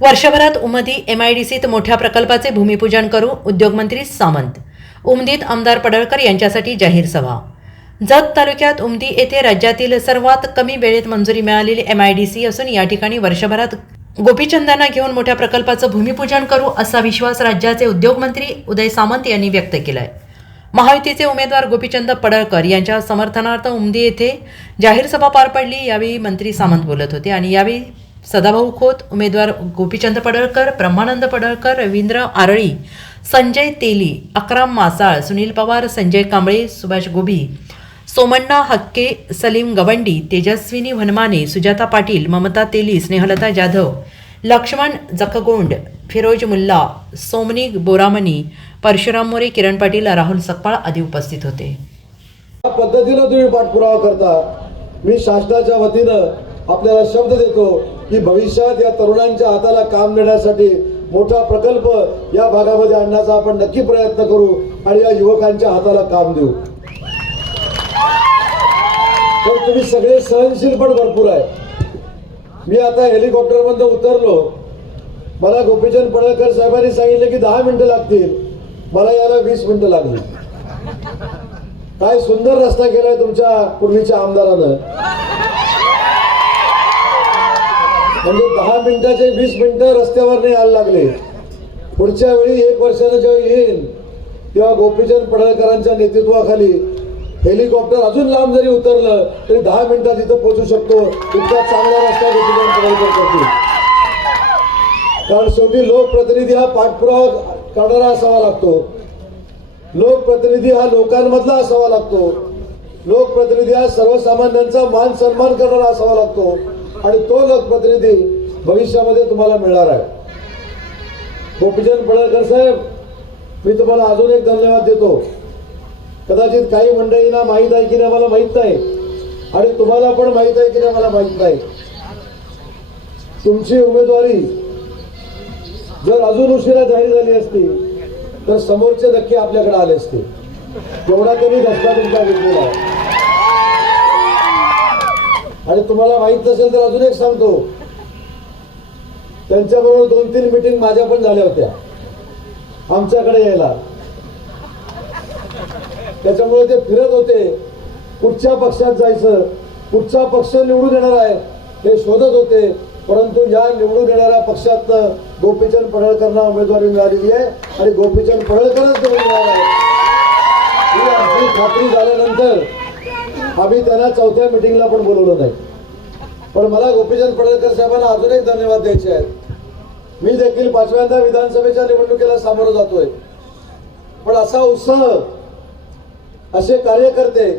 वर्षभरात उमदी एमआयडीसीत मोठ्या प्रकल्पाचे भूमिपूजन करू उद्योगमंत्री सामंत उमदीत आमदार पडळकर यांच्यासाठी जाहीर सभा. जत तालुक्यात उमदी येथे राज्यातील सर्वात कमी वेळेत मंजुरी मिळालेली एमआयडीसी असून या ठिकाणी वर्षभरात गोपीचंदांना घेऊन मोठ्या प्रकल्पाचं भूमिपूजन करू असा विश्वास राज्याचे उद्योगमंत्री उदय सामंत यांनी व्यक्त केलाय. महायुतीचे उमेदवार गोपीचंद पडळकर यांच्या समर्थनार्थ उमदी येथे जाहीर सभा पार पडली यावेळी मंत्री सामंत बोलत होते आणि यावेळी सदाभाऊ खोत उमेदवार गोपीचंद पडळकर ब्रह्मानंद पडळकर रवींद्र आरळी संजय तेली अकराम मासाळ सुनील पवार संजय कांबळे सुभाष गोबी सोमण्णा हक्के सलीम गवंडी तेजस्विनी वनमाने सुजाता पाटील ममता तेली स्नेहलता जाधव लक्ष्मण जखगोंड फिरोज मुल्ला सोमनी बोरामणी परशुराम मोरे किरण पाटील राहुल सकपाळ आदी उपस्थित होते. पद्धतीनं तुम्ही पाठपुरावा करता. मी शासनाच्या वतीनं आपल्याला शब्द देतो की भविष्यात या तरुणांच्या हाताला काम देण्यासाठी मोठा प्रकल्प या भागामध्ये आणण्याचा आपण नक्की प्रयत्न करू आणि या युवकांच्या हाताला काम देऊ. पण तुम्ही सगळे सहनशील पण भरपूर आहे. मी आता हेलिकॉप्टर मधनं उतरलो. मला गोपीचंद पडळकर साहेबांनी सांगितलं की दहा मिनिटं लागतील. मला याला वीस मिनिटं लागली. काय सुंदर रस्ता केलाय तुमच्या पूर्वीच्या आमदारानं. म्हणजे दहा मिनिटाचे वीस मिनिटं रस्त्यावर नाही यायला लागले. पुढच्या वेळी एक वर्षानं जेव्हा येईल तेव्हा गोपीचंद पडळकरांच्या नेतृत्वाखाली हेलिकॉप्टर अजून लांब जरी उतरलं तरी दहा मिनिटात इथं पोहोचू शकतो. इतका चांगला रस्ता गोपीचंद पडळकर करतील. कारण शेवटी लोकप्रतिनिधी हा पाठपुरावा करणारा असावा लागतो. लोकप्रतिनिधी हा लोकांमधला असावा लागतो. लोकप्रतिनिधी हा सर्वसामान्यांचा मान सन्मान करणारा असावा लागतो. आणि तो लोकप्रतिनिधी भविष्यामध्ये तुम्हाला मिळणार आहे. गोपीचंद पडळकर साहेब मी तुम्हाला अजून एक धन्यवाद देतो. कदाचित काही मंडळींना माहीत आहे की नाही मला माहीत नाही. आणि तुम्हाला पण माहीत आहे की नाही मला माहीत नाही. तुमची उमेदवारी जर अजून उशिरा जाहीर झाली असती तर समोरचे नक्की आपल्याकडे आले असते. एवढा तरी धक्का तुमचा घेतलेला आहे. आणि तुम्हाला माहीत नसेल तर अजून एक सांगतो. त्यांच्याबरोबर दोन तीन मिटिंग माझ्या पण झाल्या होत्या. आमच्याकडे यायला. त्याच्यामुळे ते फिरत होते. कुठच्या पक्षात जायचं? कुठचा पक्ष निवडून येणार आहे? हे शोधत होते. परंतु या निवडून येणाऱ्या पक्षात गोपीचंद पडळकरना उमेदवारी मिळालेली आहे आणि गोपीचंद पडळकरच निवडून येणार आहे. ही आमची खात्री झाल्यानंतर आम्ही त्यांना चौथ्या मिटिंगला पण बोलवलं नाही. पण मला गोपीचंद पडळकर साहेबांना अजून एक धन्यवाद द्यायचे आहेत. मी देखील पाचव्यांदा विधानसभेच्या निवडणुकीला सामोरं जातोय. पण असा उत्साह असे कार्यकर्ते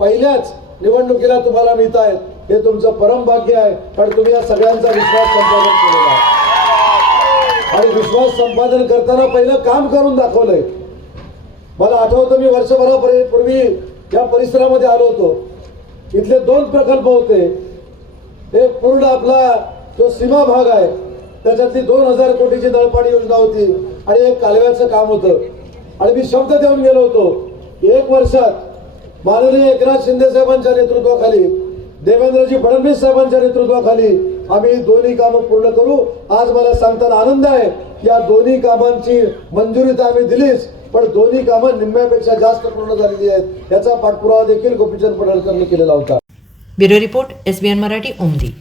पहिल्याच निवडणुकीला तुम्हाला मिळत आहेत हे तुमचं परम भाग्य आहे. कारण तुम्ही या सगळ्यांचा विश्वास संपादन केलेला आहे. आणि विश्वास संपादन करताना पहिलं काम करून दाखवलंय. मला आठवतं मी वर्षभरापर्यंत पूर्वी या परिसरामध्ये आलो होतो. इथले दोन प्रकल्प होते. एक पूर्ण आपला जो सीमा भाग आहे त्याच्यातली दोन हजार कोटीची दळपाणी योजना होती आणि एक कालव्याचं काम होतं. आणि मी शब्द देऊन गेलो होतो एक वर्षात माननीय एकनाथ शिंदे साहेबांच्या नेतृत्वाखाली देवेंद्रजी फडणवीस साहेबांच्या नेतृत्वाखाली आम्ही दोन्ही कामं पूर्ण करू. आज मला सांगताना आनंद आहे या दोन्ही कामांची मंजुरी तर आम्ही दिलीच. पण दोन्ही कामं निम्म्यापेक्षा जास्त पूर्ण झालेली आहेत. याचा पाठपुरावा देखील गोपीचंद पडळकरने केलेला होता. Bureau report SBN Marathi ओमदी